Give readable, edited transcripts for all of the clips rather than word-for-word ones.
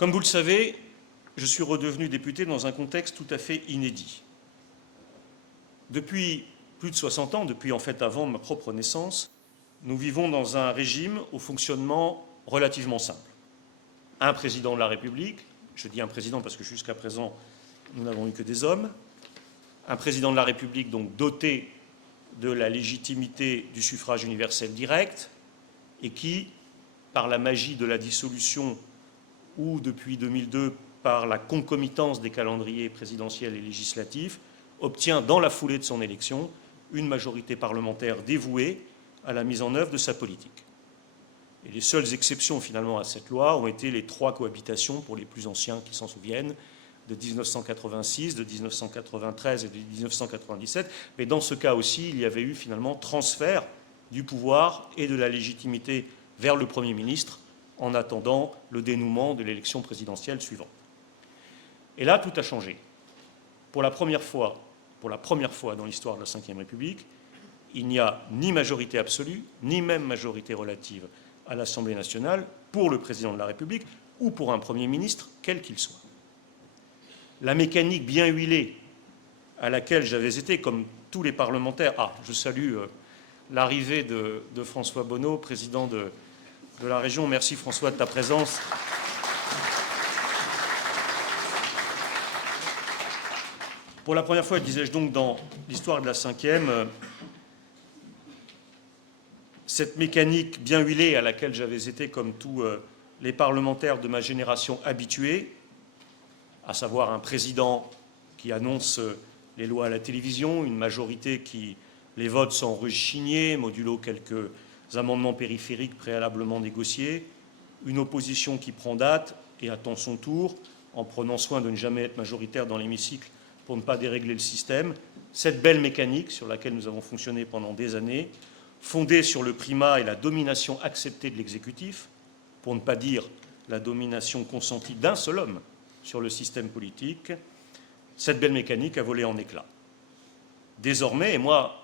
Comme vous le savez, je suis redevenu député dans un contexte tout à fait inédit. Depuis plus de 60 ans, depuis en fait avant ma propre naissance, nous vivons dans un régime au fonctionnement relativement simple. Un président de la République, je dis un président parce que jusqu'à présent, nous n'avons eu que des hommes, un président de la République donc doté de la légitimité du suffrage universel direct et qui, par la magie de la dissolution ou depuis 2002 par la concomitance des calendriers présidentiels et législatifs, obtient dans la foulée de son élection une majorité parlementaire dévouée à la mise en œuvre de sa politique. Et les seules exceptions finalement à cette loi ont été les 3 cohabitations, pour les plus anciens qui s'en souviennent, de 1986, de 1993 et de 1997. Mais dans ce cas aussi, il y avait eu finalement transfert du pouvoir et de la légitimité vers le Premier ministre en attendant le dénouement de l'élection présidentielle suivante. Et là, tout a changé. Pour la première fois dans l'histoire de la Ve République, il n'y a ni majorité absolue, ni même majorité relative à l'Assemblée nationale pour le président de la République ou pour un Premier ministre, quel qu'il soit. La mécanique bien huilée à laquelle j'avais été, comme tous les parlementaires... Ah, je salue l'arrivée de François Bonneau, président de la région. Merci François de ta présence. Pour la première fois, disais-je donc, dans l'histoire de la Ve, cette mécanique bien huilée à laquelle j'avais été, comme tous les parlementaires de ma génération, habitués, à savoir un président qui annonce les lois à la télévision, une majorité qui les vote sans rechigner, modulo quelques amendements périphériques préalablement négociés, une opposition qui prend date et attend son tour, en prenant soin de ne jamais être majoritaire dans l'hémicycle pour ne pas dérégler le système. Cette belle mécanique sur laquelle nous avons fonctionné pendant des années, fondée sur le primat et la domination acceptée de l'exécutif, pour ne pas dire la domination consentie d'un seul homme sur le système politique, cette belle mécanique a volé en éclats. Désormais, et moi,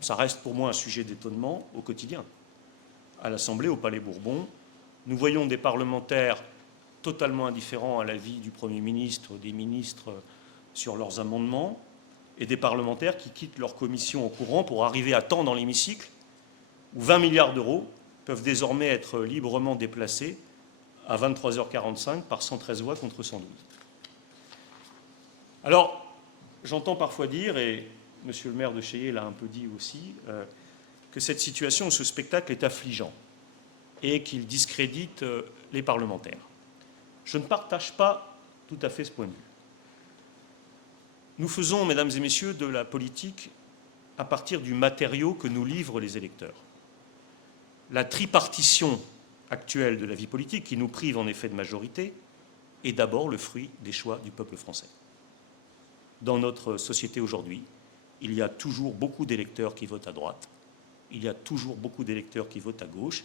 ça reste pour moi un sujet d'étonnement au quotidien, à l'Assemblée, au Palais Bourbon, nous voyons des parlementaires totalement indifférents à l'avis du Premier ministre, des ministres sur leurs amendements, et des parlementaires qui quittent leur commission au courant pour arriver à temps dans l'hémicycle, où 20 milliards d'euros peuvent désormais être librement déplacés à 23h45 par 113 voix contre 112. Alors, j'entends parfois dire, et monsieur le maire de Cheillet l'a un peu dit aussi, que cette situation, ce spectacle est affligeant et qu'il discrédite les parlementaires. Je ne partage pas tout à fait ce point de vue. Nous faisons, mesdames et messieurs, de la politique à partir du matériau que nous livrent les électeurs. La tripartition actuelle de la vie politique, qui nous prive en effet de majorité, est d'abord le fruit des choix du peuple français. Dans notre société aujourd'hui, il y a toujours beaucoup d'électeurs qui votent à droite, il y a toujours beaucoup d'électeurs qui votent à gauche,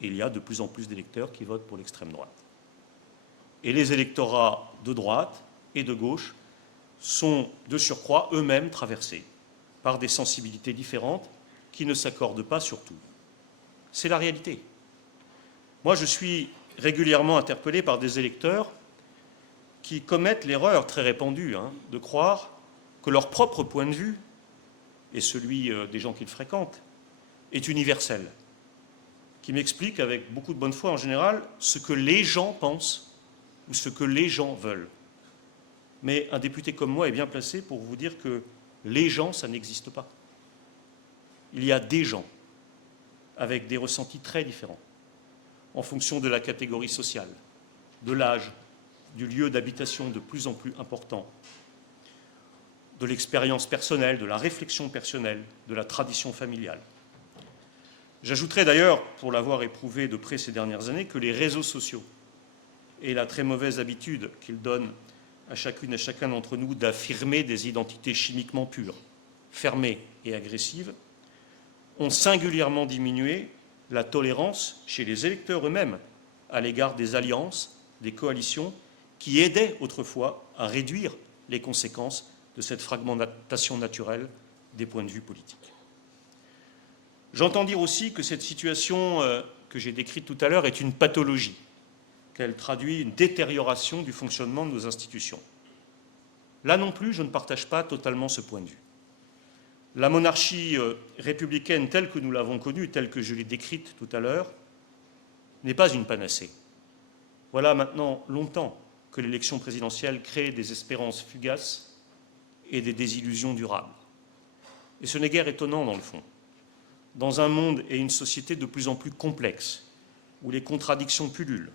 et il y a de plus en plus d'électeurs qui votent pour l'extrême droite. Et les électorats de droite et de gauche sont de surcroît eux-mêmes traversés par des sensibilités différentes qui ne s'accordent pas sur tout. C'est la réalité. Moi, je suis régulièrement interpellé par des électeurs qui commettent l'erreur très répandue de croire que leur propre point de vue, et celui des gens qu'ils fréquentent, est universel, qui m'expliquent avec beaucoup de bonne foi en général ce que les gens pensent ou ce que les gens veulent. Mais un député comme moi est bien placé pour vous dire que les gens, ça n'existe pas. Il y a des gens avec des ressentis très différents, en fonction de la catégorie sociale, de l'âge, du lieu d'habitation de plus en plus important, de l'expérience personnelle, de la réflexion personnelle, de la tradition familiale. J'ajouterai d'ailleurs, pour l'avoir éprouvé de près ces dernières années, que les réseaux sociaux et la très mauvaise habitude qu'ils donnent à chacune et chacun d'entre nous d'affirmer des identités chimiquement pures, fermées et agressives, ont singulièrement diminué la tolérance chez les électeurs eux-mêmes à l'égard des alliances, des coalitions qui aidaient autrefois à réduire les conséquences de cette fragmentation naturelle des points de vue politiques. J'entends dire aussi que cette situation que j'ai décrite tout à l'heure est une pathologie, qu'elle traduit une détérioration du fonctionnement de nos institutions. Là non plus, je ne partage pas totalement ce point de vue. La monarchie républicaine telle que nous l'avons connue, telle que je l'ai décrite tout à l'heure, n'est pas une panacée. Voilà maintenant longtemps que l'élection présidentielle crée des espérances fugaces et des désillusions durables. Et ce n'est guère étonnant dans le fond. Dans un monde et une société de plus en plus complexes, où les contradictions pullulent,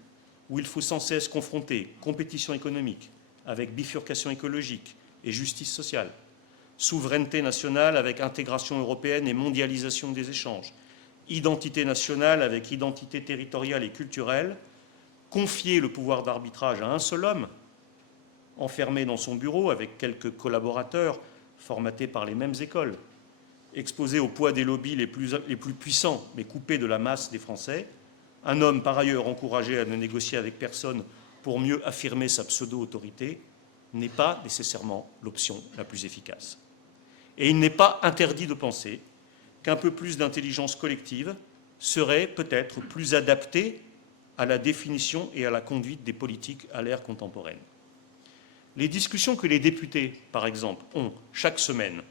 où il faut sans cesse confronter compétition économique avec bifurcation écologique et justice sociale, souveraineté nationale avec intégration européenne et mondialisation des échanges, identité nationale avec identité territoriale et culturelle, confier le pouvoir d'arbitrage à un seul homme, enfermé dans son bureau avec quelques collaborateurs formatés par les mêmes écoles, exposé au poids des lobbies les plus puissants, mais coupé de la masse des Français, un homme par ailleurs encouragé à ne négocier avec personne pour mieux affirmer sa pseudo-autorité, n'est pas nécessairement l'option la plus efficace. Et il n'est pas interdit de penser qu'un peu plus d'intelligence collective serait peut-être plus adaptée à la définition et à la conduite des politiques à l'ère contemporaine. Les discussions que les députés, par exemple, ont chaque semaine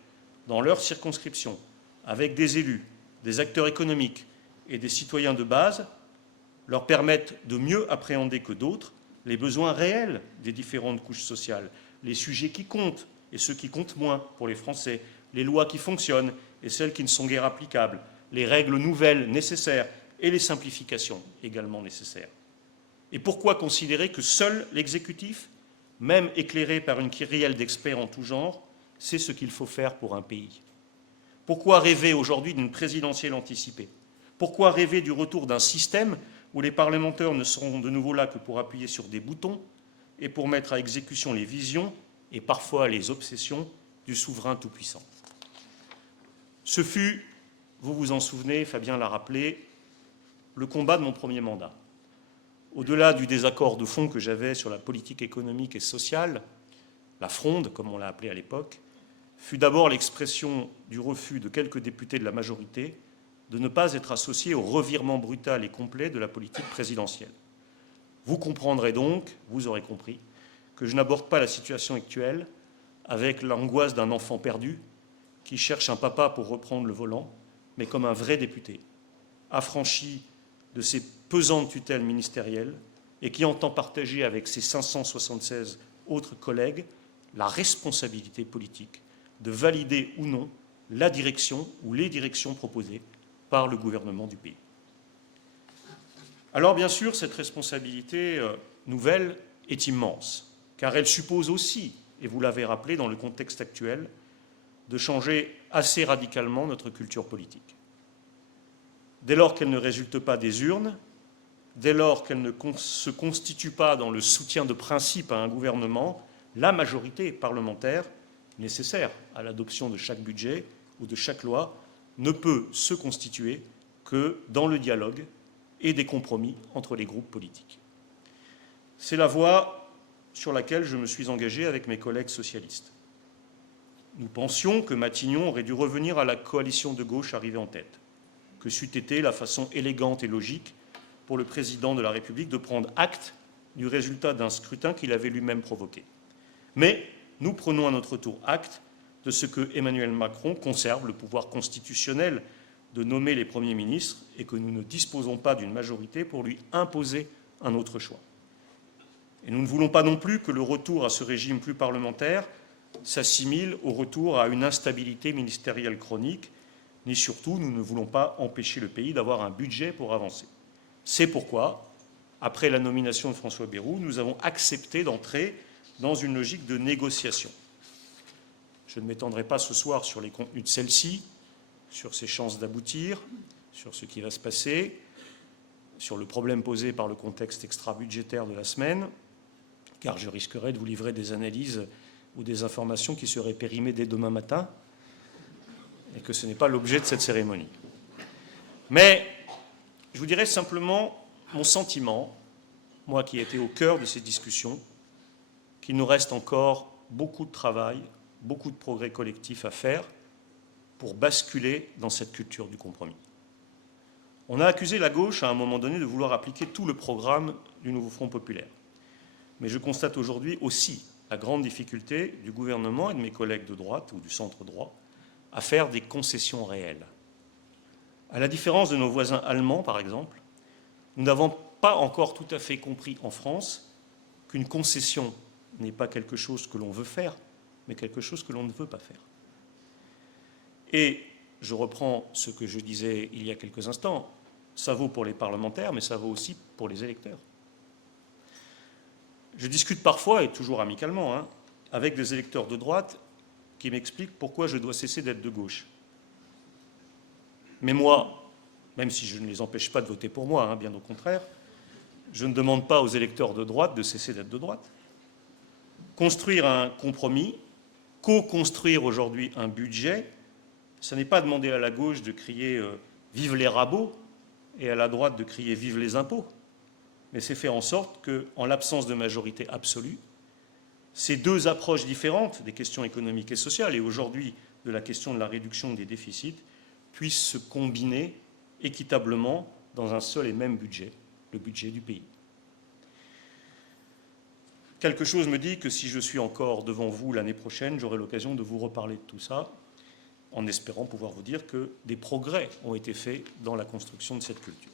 dans leur circonscription avec des élus, des acteurs économiques et des citoyens de base leur permettent de mieux appréhender que d'autres les besoins réels des différentes couches sociales, les sujets qui comptent et ceux qui comptent moins pour les Français, les lois qui fonctionnent et celles qui ne sont guère applicables, les règles nouvelles nécessaires et les simplifications également nécessaires. Et pourquoi considérer que seul l'exécutif, même éclairé par une kyrielle d'experts en tout genre, sait ce qu'il faut faire pour un pays? Pourquoi rêver aujourd'hui d'une présidentielle anticipée? Pourquoi rêver du retour d'un système où les parlementaires ne seront de nouveau là que pour appuyer sur des boutons et pour mettre à exécution les visions et parfois les obsessions du souverain tout-puissant? Ce fut, vous vous en souvenez, Fabien l'a rappelé, le combat de mon premier mandat. Au-delà du désaccord de fond que j'avais sur la politique économique et sociale, la fronde, comme on l'a appelée à l'époque, fut d'abord l'expression du refus de quelques députés de la majorité de ne pas être associés au revirement brutal et complet de la politique présidentielle. Vous comprendrez donc, vous aurez compris, que je n'aborde pas la situation actuelle avec l'angoisse d'un enfant perdu qui cherche un papa pour reprendre le volant, mais comme un vrai député, affranchi de ses pesantes tutelles ministérielles et qui entend partager avec ses 576 autres collègues la responsabilité politique de valider ou non la direction ou les directions proposées par le gouvernement du pays. Alors bien sûr, cette responsabilité nouvelle est immense, car elle suppose aussi, et vous l'avez rappelé dans le contexte actuel, de changer assez radicalement notre culture politique. Dès lors qu'elle ne résulte pas des urnes, dès lors qu'elle ne se constitue pas dans le soutien de principe à un gouvernement, la majorité parlementaire nécessaire à l'adoption de chaque budget ou de chaque loi ne peut se constituer que dans le dialogue et des compromis entre les groupes politiques. C'est la voie sur laquelle je me suis engagé avec mes collègues socialistes. Nous pensions que Matignon aurait dû revenir à la coalition de gauche arrivée en tête, que c'eût été la façon élégante et logique pour le président de la République de prendre acte du résultat d'un scrutin qu'il avait lui-même provoqué. Mais nous prenons à notre tour acte de ce que Emmanuel Macron conserve le pouvoir constitutionnel de nommer les premiers ministres et que nous ne disposons pas d'une majorité pour lui imposer un autre choix. Et nous ne voulons pas non plus que le retour à ce régime plus parlementaire s'assimile au retour à une instabilité ministérielle chronique, ni surtout nous ne voulons pas empêcher le pays d'avoir un budget pour avancer. C'est pourquoi, après la nomination de François Bayrou, nous avons accepté d'entrer dans une logique de négociation. Je ne m'étendrai pas ce soir sur les contenus de celle-ci, sur ses chances d'aboutir, sur ce qui va se passer, sur le problème posé par le contexte extra-budgétaire de la semaine, car je risquerais de vous livrer des analyses ou des informations qui seraient périmées dès demain matin, et que ce n'est pas l'objet de cette cérémonie. Mais je vous dirais simplement mon sentiment, moi qui ai été au cœur de ces discussions, qu'il nous reste encore beaucoup de travail, beaucoup de progrès collectifs à faire pour basculer dans cette culture du compromis. On a accusé la gauche à un moment donné de vouloir appliquer tout le programme du nouveau Front populaire. Mais je constate aujourd'hui aussi la grande difficulté du gouvernement et de mes collègues de droite ou du centre droit à faire des concessions réelles. À la différence de nos voisins allemands, par exemple, nous n'avons pas encore tout à fait compris en France qu'une concession n'est pas quelque chose que l'on veut faire, mais quelque chose que l'on ne veut pas faire. Et je reprends ce que je disais il y a quelques instants, ça vaut pour les parlementaires, mais ça vaut aussi pour les électeurs. Je discute parfois, et toujours amicalement, avec des électeurs de droite qui m'expliquent pourquoi je dois cesser d'être de gauche. Mais moi, même si je ne les empêche pas de voter pour moi, bien au contraire, je ne demande pas aux électeurs de droite de cesser d'être de droite. Construire un compromis, co-construire aujourd'hui un budget, ce n'est pas demander à la gauche de crier « vive les rabots » et à la droite de crier « vive les impôts », mais c'est faire en sorte qu'en l'absence de majorité absolue, ces deux approches différentes des questions économiques et sociales, et aujourd'hui de la question de la réduction des déficits, puissent se combiner équitablement dans un seul et même budget, le budget du pays. Quelque chose me dit que si je suis encore devant vous l'année prochaine, j'aurai l'occasion de vous reparler de tout ça, en espérant pouvoir vous dire que des progrès ont été faits dans la construction de cette culture.